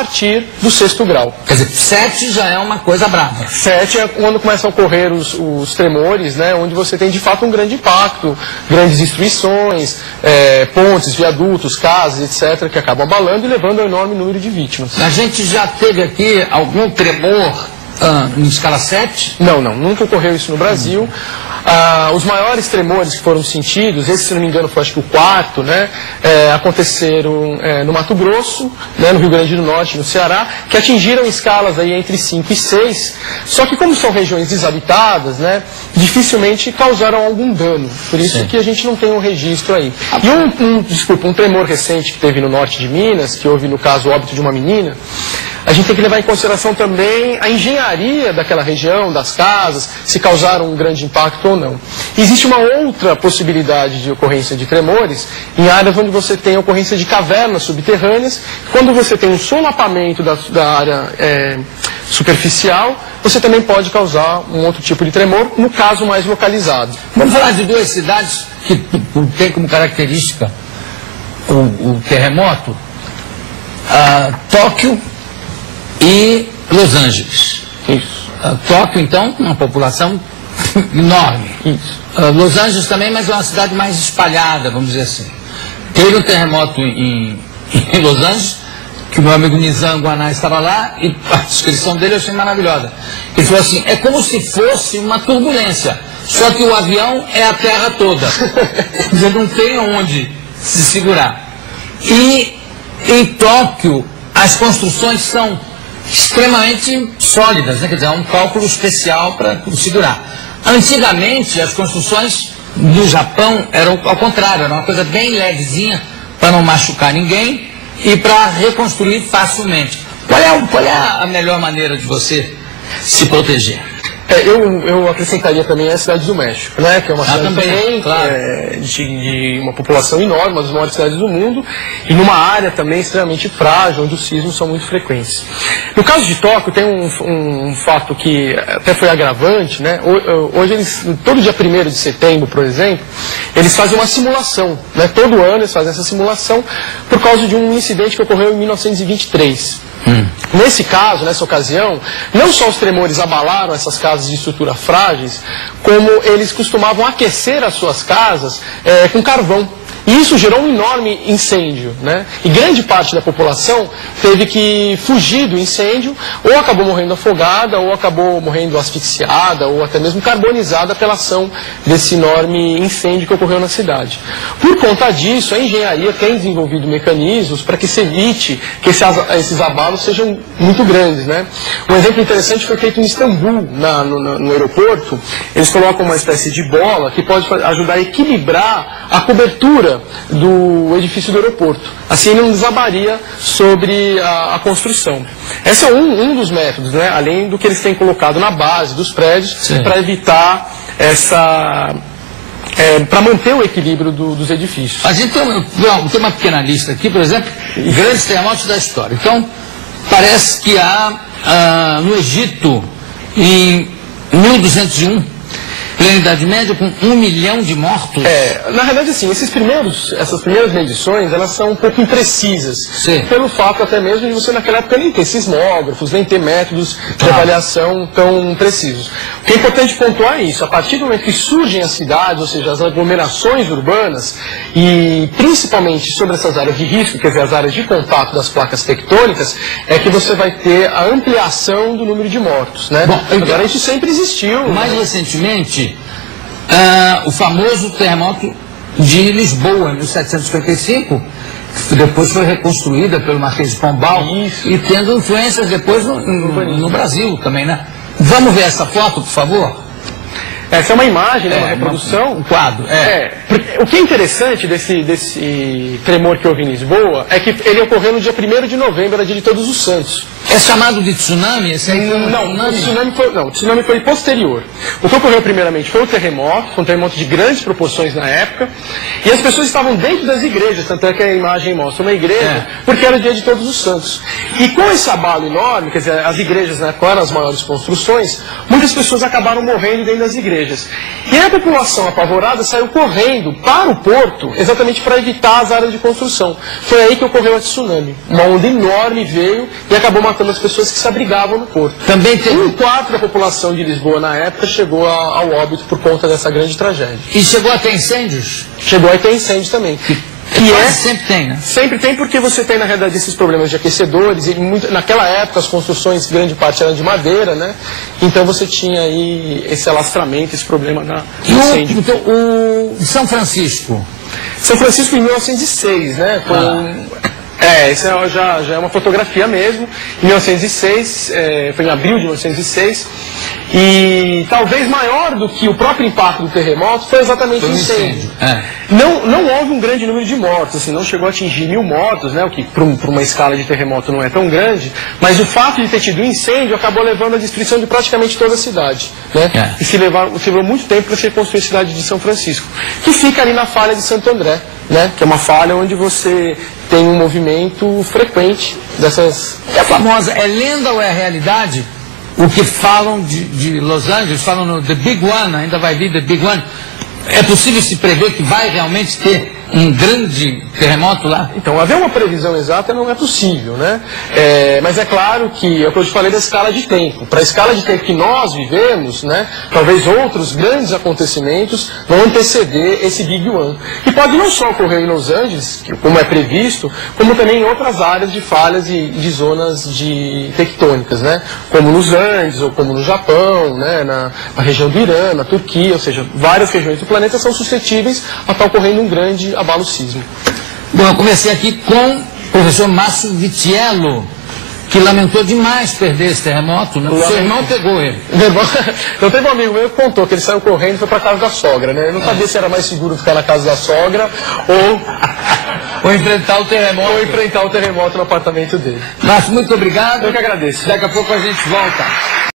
partir do 6º grau. Quer dizer, 7 já é uma coisa brava. 7 é quando começam a ocorrer os tremores, né, onde você tem de fato um grande impacto, grandes destruições, pontes, viadutos, casas, etc., que acabam abalando e levando a um enorme número de vítimas. A gente já teve aqui algum tremor em escala 7? Não, nunca ocorreu isso no Brasil. Os maiores tremores que foram sentidos, esse, se não me engano, foi acho que o 4º, né, aconteceram no Mato Grosso, né, no Rio Grande do Norte, no Ceará, que atingiram escalas aí entre 5 e 6, só que como são regiões desabitadas, né, dificilmente causaram algum dano, por isso que a gente não tem um registro aí. E um tremor recente que teve no norte de Minas, que houve no caso o óbito de uma menina, a gente tem que levar em consideração também a engenharia daquela região, das casas, se causaram um grande impacto ou não. Existe uma outra possibilidade de ocorrência de tremores em áreas onde você tem a ocorrência de cavernas subterrâneas. Quando você tem um solapamento da área superficial, você também pode causar um outro tipo de tremor, no caso mais localizado. Vamos falar de duas cidades que têm como característica o terremoto, Tóquio e Los Angeles. Isso. Tóquio, então, uma população enorme. Isso. Los Angeles também, mas é uma cidade mais espalhada, vamos dizer assim. Teve um terremoto em Los Angeles, que o meu amigo Nizam Guaná estava lá, e a descrição dele eu achei maravilhosa. Ele falou assim, é como se fosse uma turbulência, só que o avião é a terra toda. Já não tem onde se segurar. E em Tóquio, as construções são extremamente sólidas, né? Quer dizer, é um cálculo especial para segurar. Antigamente, as construções do Japão eram ao contrário, era uma coisa bem levezinha para não machucar ninguém e para reconstruir facilmente. Qual é a melhor maneira de você se proteger? Eu acrescentaria também a cidade do México, né, que é uma cidade também claro, de uma população enorme, uma das maiores cidades do mundo, e numa área também extremamente frágil, onde os sismos são muito frequentes. No caso de Tóquio, tem um fato que até foi agravante, né? Hoje, todo dia 1º de setembro, por exemplo, eles fazem uma simulação, né? Todo ano eles fazem essa simulação por causa de um incidente que ocorreu em 1923. Nesse caso, nessa ocasião, não só os tremores abalaram essas casas de estrutura frágeis, como eles costumavam aquecer as suas casas com carvão. E isso gerou um enorme incêndio, né? E grande parte da população teve que fugir do incêndio, ou acabou morrendo afogada, ou acabou morrendo asfixiada, ou até mesmo carbonizada pela ação desse enorme incêndio que ocorreu na cidade. Por conta disso, a engenharia tem desenvolvido mecanismos para que se evite que esses abalos sejam muito grandes, né? Um exemplo interessante foi feito em Istambul, no aeroporto. Eles colocam uma espécie de bola que pode ajudar a equilibrar a cobertura do edifício do aeroporto. Assim ele não desabaria sobre a construção. Esse é um dos métodos, né? Além do que eles têm colocado na base dos prédios para evitar para manter o equilíbrio dos edifícios. A gente tem uma pequena lista aqui, por exemplo, grandes terremotos da história. Então, parece que há no Egito, em 1201, plena Idade Média, com 1 milhão de mortos. Na realidade, assim, essas primeiras medições, elas são um pouco imprecisas. Sim. Pelo fato até mesmo de você naquela época nem ter sismógrafos, nem ter métodos de avaliação tão precisos. O que é importante pontuar é isso. A partir do momento que surgem as cidades, ou seja, as aglomerações urbanas, e principalmente sobre essas áreas de risco, quer dizer, as áreas de contato das placas tectônicas, é que você vai ter a ampliação do número de mortos, né? Bom, agora isso sempre existiu. Mais recentemente, o famoso terremoto de Lisboa, em 1755, que depois foi reconstruída pelo Marquês de Pombal, e tendo influências depois no Brasil também, né? Vamos ver essa foto, por favor? Essa é uma imagem, né, uma reprodução. Um quadro. O que é interessante desse tremor que houve em Lisboa é que ele ocorreu no dia 1º de novembro, era dia de Todos os Santos. É chamado de tsunami? Esse aí o tsunami foi posterior. O que ocorreu primeiramente foi o terremoto, foi um terremoto de grandes proporções na época, e as pessoas estavam dentro das igrejas, tanto é que a imagem mostra uma igreja, porque era o dia de Todos os Santos. E com esse abalo enorme, quer dizer, as igrejas na época eram as maiores construções, muitas pessoas acabaram morrendo dentro das igrejas. E a população apavorada saiu correndo para o porto, exatamente para evitar as áreas de construção. Foi aí que ocorreu a tsunami. Uma onda enorme veio e acabou matando as pessoas que se abrigavam no porto. Também tem... Um quarto da população de Lisboa na época chegou ao óbito por conta dessa grande tragédia. E chegou a ter incêndios? Chegou a ter incêndios também. Sempre tem, né? Sempre tem, porque você tem, na realidade, esses problemas de aquecedores, e naquela época as construções, grande parte eram de madeira, né? Então você tinha aí esse alastramento, esse problema de incêndio. O São Francisco? São Francisco em 1906, né? Isso já é uma fotografia mesmo. Em 1906, foi em abril de 1906. E talvez maior do que o próprio impacto do terremoto foi exatamente o incêndio. Não houve um grande número de mortos, assim, não chegou a atingir 1000 mortos, né, o que para uma escala de terremoto não é tão grande, mas o fato de ter tido um incêndio acabou levando à destruição de praticamente toda a cidade. Né? E se levou muito tempo para se reconstruir a cidade de São Francisco, que fica ali na falha de Santo André, né, que é uma falha onde você tem um movimento frequente dessas... É famosa, é lenda ou é realidade? O que falam de Los Angeles, falam no The Big One, ainda vai vir The Big One. É possível se prever que vai realmente ter um grande terremoto lá? Então, haver uma previsão exata não é possível, né? Mas é claro que, é o que eu te falei da escala de tempo. Para a escala de tempo que nós vivemos, né, talvez outros grandes acontecimentos vão anteceder esse Big One. Que pode não só ocorrer em Los Angeles, como é previsto, como também em outras áreas de falhas e de zonas tectônicas, né? Como nos Andes, ou como no Japão, né, na região do Irã, na Turquia, ou seja, várias regiões do planeta são suscetíveis a estar ocorrendo um grande abalo sísmico. Bom, eu comecei aqui com o professor Márcio Vitiello, que lamentou demais perder esse terremoto, né? O seu irmão pegou ele. Então teve um amigo meu que contou que ele saiu correndo e foi para a casa da sogra, né? Ele não sabia se era mais seguro ficar na casa da sogra ou enfrentar o terremoto. Ou enfrentar o terremoto no apartamento dele. Márcio, muito obrigado. Eu que agradeço. Daqui a pouco a gente volta.